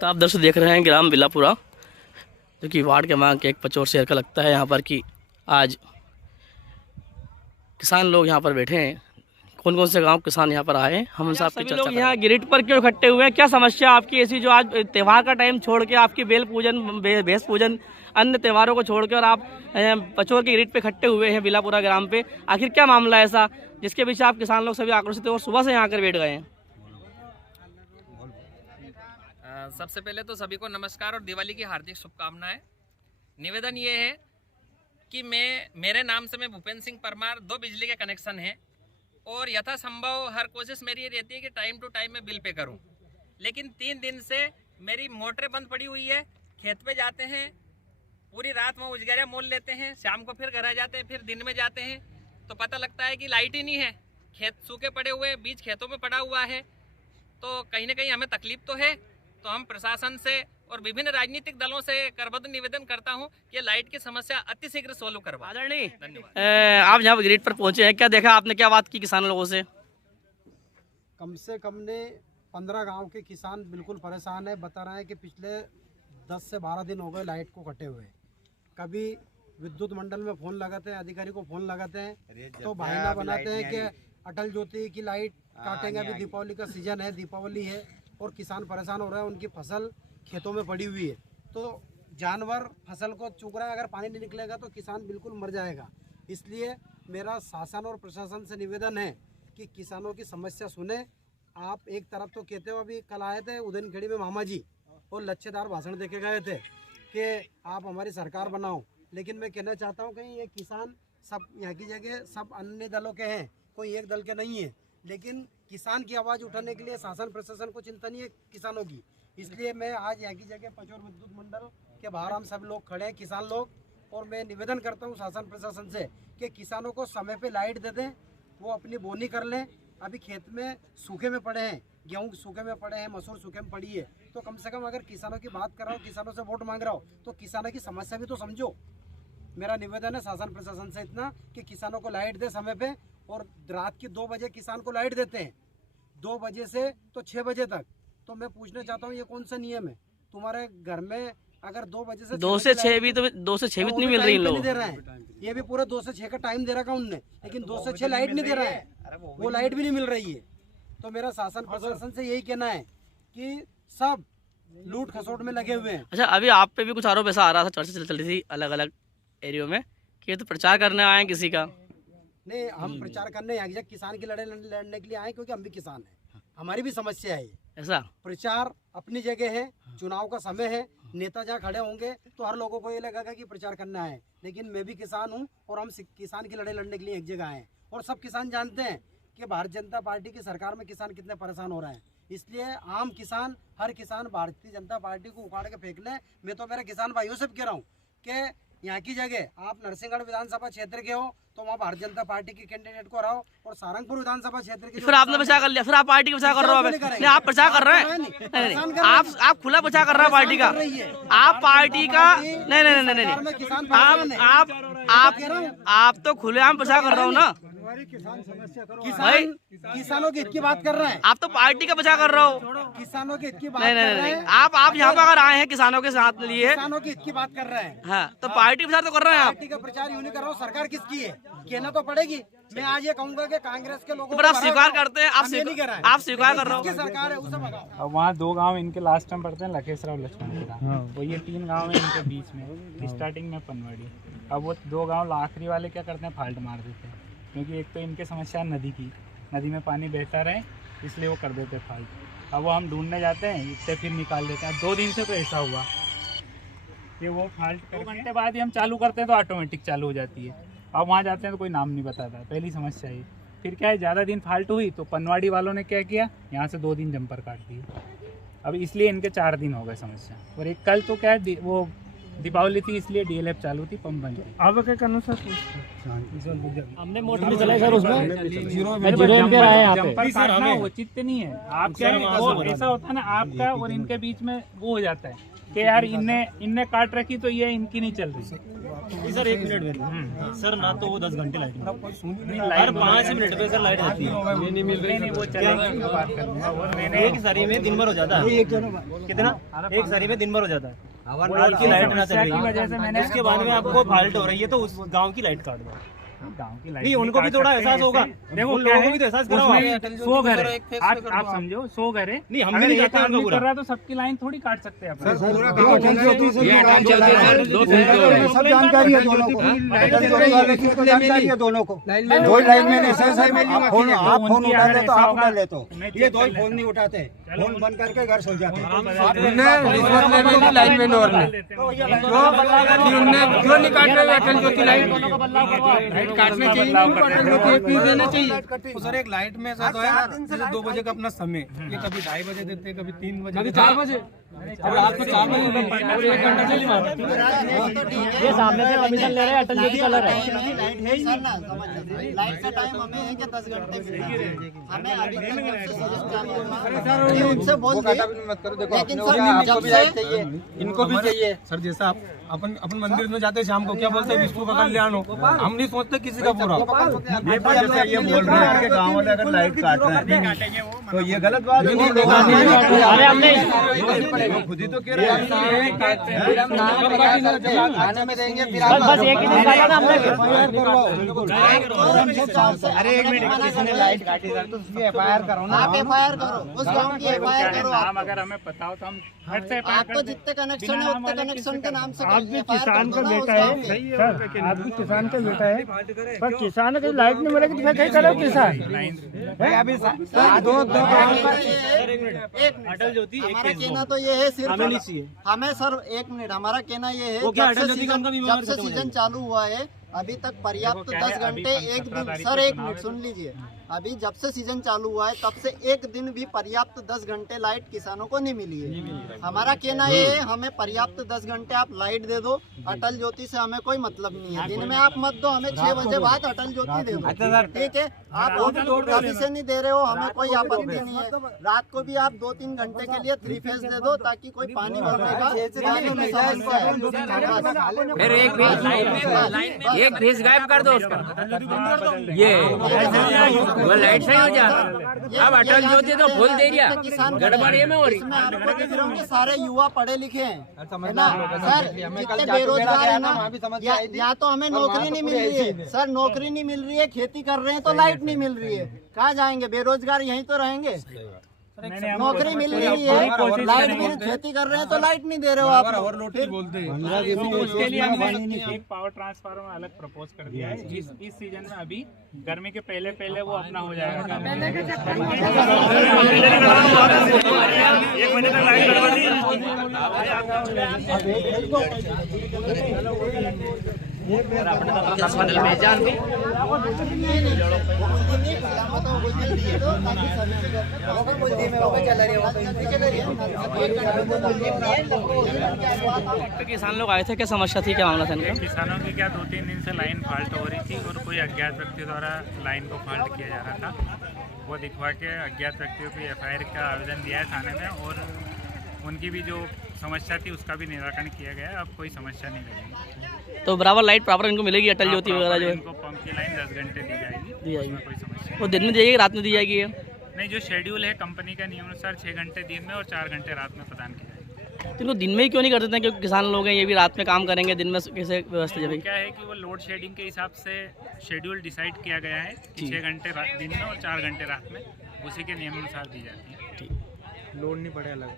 तो आप दर्शक देख रहे हैं ग्राम बिलापुरा, जो कि वार्ड क्रमांक 1 पचौर शहर का लगता है। यहाँ पर कि आज किसान लोग यहाँ पर बैठे हैं। कौन कौन से गांव किसान यहाँ पर आए हैं, हम उनसे आपकी चर्चा करेंगे। यहाँ ग्रिड पर क्यों इकट्ठे हुए हैं, क्या समस्या आपकी ऐसी जो आज त्यौहार का टाइम छोड़ के आपकी बेल पूजन, भैंस पूजन, अन्य त्योहारों को छोड़ के और आप पचौर के ग्रिड पे इकट्ठे हुए हैं बिलापुरा ग्राम पे? आखिर क्या मामला है ऐसा जिसके पीछे आप किसान लोग सभी आक्रोशित हैं और सुबह से यहाँ आकर बैठ गए हैं? सबसे पहले तो सभी को नमस्कार और दिवाली की हार्दिक शुभकामनाएं। निवेदन ये है कि मेरे नाम से भूपेंद्र सिंह परमार 2 बिजली के कनेक्शन हैं और यथासंभव हर कोशिश मेरी ये रहती है कि टाइम टू टाइम मैं बिल पे करूं, लेकिन 3 दिन से मेरी मोटरें बंद पड़ी हुई है। खेत पे जाते हैं, पूरी रात में उजगरिया मोल लेते हैं, शाम को फिर घर आ जाते हैं, फिर दिन में जाते हैं तो पता लगता है कि लाइट ही नहीं है। खेत सूखे पड़े हुए, बीज खेतों में पड़ा हुआ है। तो कहीं ना कहीं हमें तकलीफ तो है। तो हम प्रशासन से और विभिन्न राजनीतिक दलों से करबद्ध निवेदन करता हूं कि लाइट की समस्या अतिशीघ्र सोल्व करवा। धन्यवाद। आप यहाँ ग्रिड पर पहुंचे हैं, क्या देखा आपने, क्या बात की किसान लोगों से? कम से कम ने 15 गांव के किसान बिल्कुल परेशान है। बता रहे हैं कि पिछले 10 से 12 दिन हो गए लाइट को कटे हुए। कभी विद्युत मंडल में फ़ोन लगाते हैं, अधिकारी को फ़ोन लगाते हैं तो बहाना बनाते हैं कि अटल ज्योति की लाइट काटेंगे। अभी दीपावली का सीजन है, दीपावली है और किसान परेशान हो रहे हैं। उनकी फसल खेतों में पड़ी हुई है तो जानवर फसल को चुग रहा है। अगर पानी नहीं निकलेगा तो किसान बिल्कुल मर जाएगा। इसलिए मेरा शासन और प्रशासन से निवेदन है कि किसानों की समस्या सुने। आप एक तरफ तो कहते हो, अभी कल आए थे उदयनखेड़ी में मामा जी और लच्छेदार भाषण देके गए थे कि आप हमारी सरकार बनाओ, लेकिन मैं कहना चाहता हूँ कहीं ये किसान सब यहाँ की जगह सब अन्य दलों के हैं, कोई एक दल के नहीं है, लेकिन किसान की आवाज़ उठाने के लिए शासन प्रशासन को चिंता नहीं है किसानों की। इसलिए मैं आज यहाँ की जगह पचौर विद्युत मंडल के बाहर हम सब लोग खड़े हैं, किसान लोग, और मैं निवेदन करता हूँ शासन प्रशासन से कि किसानों को समय पे लाइट दे दें, वो अपनी बोनी कर लें। अभी खेत में सूखे में पड़े हैं, गेहूँ सूखे में पड़े हैं, मसूर सूखे में पड़ी है, तो कम से कम अगर किसानों की बात कर रहा हो, किसानों से वोट मांग रहा हो तो किसानों की समस्या भी तो समझो। मेरा निवेदन है शासन प्रशासन से इतना कि किसानों को लाइट दे समय पे, और रात की 2 बजे किसान को लाइट देते हैं, 2 बजे से तो 6 बजे तक। तो मैं पूछना चाहता हूँ ये कौन सा नियम है? तुम्हारे घर में अगर 2 बजे से 2 से 6 भी तो 2 से 6 भी नहीं मिल रही लोग दे रहे हैं। ये भी पूरा 2 से 6 का टाइम दे रखा उनने, लेकिन 2 से 6 लाइट नहीं दे रहा है, वो लाइट भी नहीं मिल रही है। तो मेरा शासन प्रशासन से यही कहना है कि सब लूट खसोट में लगे हुए हैं। अच्छा, अभी आप पे भी कुछ आरोप ऐसा आ रहा था, चर्चा चल रही थी अलग अलग एरियो में कि ये तो प्रचार करने आए हैं किसी का? नहीं, हम प्रचार करने आए, किसान की लड़ाई लड़ने के लिए आए, क्योंकि हम भी किसान हैं, हमारी भी समस्या है ये। ऐसा प्रचार अपनी जगह है, चुनाव का समय है, नेता जहाँ खड़े होंगे तो हर लोगों को ये लगेगा कि प्रचार करना है, लेकिन मैं भी किसान हूँ और हम किसान की लड़ाई लड़ने के लिए एक जगह आए हैं। और सब किसान जानते हैं कि भारतीय जनता पार्टी की सरकार में किसान कितने परेशान हो रहे हैं। इसलिए आम किसान, हर किसान भारतीय जनता पार्टी को उखाड़ के फेंक ले। मैं तो मेरे किसान भाइयों से भी कह रहा हूँ कि यहाँ की जगह आप नरसिंहगढ़ विधानसभा क्षेत्र के हो तो वहाँ भारतीय जनता पार्टी के कैंडिडेट को रहो, और सारंगपुर विधानसभा क्षेत्र के फिर आपने बचा कर लिया, फिर आप पार्टी का बचा कर रहे हो? नहीं, आप प्रचार कर रहे हैं, आप खुला बचा कर रहे हैं पार्टी का, आप पार्टी का नहीं, आप तो खुलेआम बचा कर रहे हो ना। किसानों की हित की बात कर रहे हैं, आप तो पार्टी का बचा कर रहे हो। किसानों की हित की बात नहीं, आप यहाँ पर अगर आए हैं किसानों के साथ लिए, किसानों की हित की बात कर रहे हैं, हाँ, तो पार्टी का प्रचार तो कर रहे हैं आप। पार्टी का प्रचार यूं नहीं कर रहा हूँ, सरकार किसकी है कहना तो पड़ेगी। मैं आज ये कहूंगा कि कांग्रेस के लोगों पर आप स्वीकार करते हैं, आप स्वीकार कर रहे हो। सरकार है उसे भगाओ। अब वहाँ 2 गांव इनके लास्ट टाइम पड़ते हैं, लखेसरा और लक्ष्मणपुरा, तो ये 3 गांव है इनके बीच में, स्टार्टिंग में पनवाड़ी। अब वो 2 गांव आखिरी वाले क्या करते हैं, फाल्ट मार देते हैं, क्योंकि एक तो इनके समस्या है नदी की, नदी में पानी बहता रहे इसलिए वो कर देते हैं फाल्ट। अब वो हम ढूंढने जाते हैं, इतने फिर निकाल देते हैं। 2 दिन से तो ऐसा हुआ कि वो फाल्ट 2 घंटे बाद ही हम चालू करते हैं तो ऑटोमेटिक चालू हो जाती है। अब वहाँ जाते हैं तो कोई नाम नहीं बताता, पहली समस्या ये। फिर क्या है, ज़्यादा दिन फाल्ट हुई तो पनवाड़ी वालों ने क्या किया, यहाँ से 2 दिन जंपर काट दिए। अब इसलिए इनके 4 दिन हो गए समस्या। और एक कल तो क्या है, वो दीपावली थी इसलिए डीएलएफ चालू थी, पंप बंद थी। अब क्या करना सर? हमने मोटर भी चलाई सर उसमें जंपर काटना उचित नहीं है। आप क्या है, वो ऐसा होता है ना आपका और इनके बीच में वो हो जाता है कि यार इनने काट रखी तो ये इनकी नहीं चल रही। सर 1 मिनट में सर ना तो वो 10 घंटे लाइट हर 5 मिनट पे सर लाइट आती है। नहीं वो चलेगी, बात करूंगा। और मैंने एक सरी में दिन भर हो जाता है। कितना? एक सरी में दिन भर हो जाता है। आपकी लाइट ना चल की वजह से मैंने उसके बाद में आपको फॉल्ट हो रही है तो उस गांव की लाइट काट दो। गाँव की लाइट नहीं, उनको भी थोड़ा एहसास होगा। देखो उन लोगों को भी तो एहसास कराओ। 100 घर है, आप समझो 100 घर है। नहीं, हम अगर भी एक आदमी कर रहा है तो सबकी लाइन थोड़ी काट सकते हैं अपन। सब जानकारी है दोनों को, अटल ज्योति वाले की तो जानकारी है दोनों को। दो लाइन में आप फोन उठा ले तो आप उठा ले तो ये दो ही फोन नहीं उठाते, फोन बंद करके घर सो जाते हैं। लाइन में क्यों नहीं काट रहे अटल ज्योति लाइट? काटना चाहिए, देना चाहिए। सर एक लाइट में ऐसा तो है ना, जैसे 2 बजे का अपना समय, ये कभी 2:30 बजे देते, कभी 3 बजे, कभी 4 बजे। अब रात में 4 बजे 1 घंटा चली मार। ये सामने से कमीशन ले रहे हैं, अटल ज्योति कलर है। लाइट है सर ना, लाइट का टाइम हमें है कि 10 घंटे मिलता है। हमें अभी तक उनसे बोल दिए, लेकिन सर जब से इनको भी चाहिए। सर जैसा अपन मंदिर में जाते हैं शाम को, क्या बोलते हैं, विश्व का कल्याण हो। हम नहीं सोचते किसी का पूरा। ये बोल रहे हैं कि गाँव वाले अगर लाइट काट रहे हैं तो ये गलत बात है। अरे हमने खुद ही तो कह रहे हैं खाने में देंगे फिर बस एक ही दिन काटा ना हमने। अरे 1 मिनट, किसी ने लाइट काटी सर तो उसकी FIR करो ना। आप FIR करो, उस गांव की FIR करो। नाम अगर हमें पता हो तो हम हट से आपको जितने कनेक्शन है उतने कनेक्शन के नाम से आप भी किसान का बेटा है सर, आप भी किसान का बेटा है, पर किसान को लाइट नहीं मिलेगी तो क्या करो किसान? अभी अटल ज्योति हमारा कहना तो ये है, सिर्फ हमें नहीं चाहिए। हमें सर 1 मिनट, हमारा कहना ये है जब से सीजन चालू हुआ है अभी तक पर्याप्त 10 घंटे एक दिन, सर 1 मिनट सुन लीजिए, अभी जब से सीजन चालू हुआ है तब से एक दिन भी पर्याप्त 10 घंटे लाइट किसानों को नहीं मिली है। हमारा कहना ये है, हमें पर्याप्त 10 घंटे आप लाइट दे दो, अटल ज्योति से हमें कोई मतलब नहीं है। दिन में आप मत दो, हमें 6 बजे बाद अटल ज्योति दे दो, ठीक है? आप कभी से नहीं दे रहे हो, हमें कोई आपत्ति नहीं है। रात को भी आप 2-3 घंटे के लिए 3 फेज दे दो ताकि कोई पानी भरने का फिर एक फेस गायब कर दो उसका, ये वो लाइट सही हो जा। अब अटल ज्योति तो फुल दे दिया, गड़बड़ी में हो रही। आपको दिख रहा होंगे सारे युवा पढ़े लिखे हैं, है ना सर? जितने बेरोजगार है ना, या तो हमें नौकरी नहीं मिल रही है सर, नौकरी नहीं मिल रही है, खेती कर रहे हैं तो लाइट नहीं मिल रही है, कहाँ जाएंगे? बेरोजगार यहीं तो रहेंगे। नौकरी मिल रही है, लाइट भी, खेती कर रहे हैं तो लाइट नहीं दे रहे हो आप। उसके लिए हमने एक पावर ट्रांसफार्मर अलग प्रपोज कर दिया है। इस सीजन में अभी गर्मी के पहले वो अपना हो जाएगा। किसान लोग आए थे, क्या समस्या थी, क्या मामला था इनका? किसानों की क्या 2-3 दिन से लाइन फॉल्ट हो रही थी और कोई अज्ञात व्यक्ति द्वारा लाइन को फॉल्ट किया जा रहा था। वो दिखवा के अज्ञात व्यक्तियों को FIR का आवेदन दिया है थाने में, और उनकी भी जो समस्या थी उसका भी निराकरण किया गया है। अब कोई समस्या नहीं रहेगी, तो बराबर लाइट प्रॉपर इनको मिलेगी, अटल ज्योति वगैरह जो है इनको पंप की लाइन 10 घंटे दी जाएगी, उसमें कोई समस्या वो दिन में दी जाएगी, रात में दी जाएगी? नहीं। जो शेड्यूल है कंपनी का नियमानुसार 6 घंटे दिन में और 4 घंटे रात में प्रदान किया जाएगा। तो इनको दिन में ही क्यों नहीं कर देते हैं? क्योंकि किसान लोग हैं, ये भी रात में काम करेंगे, दिन में कैसे व्यवस्था जब? क्या है कि वो लोड शेडिंग के हिसाब से शेड्यूल डिसाइड किया गया है कि 6 घंटे दिन में और 4 घंटे रात में, उसी के नियमानुसार दी जाती है। लोड नहीं पड़े अलग।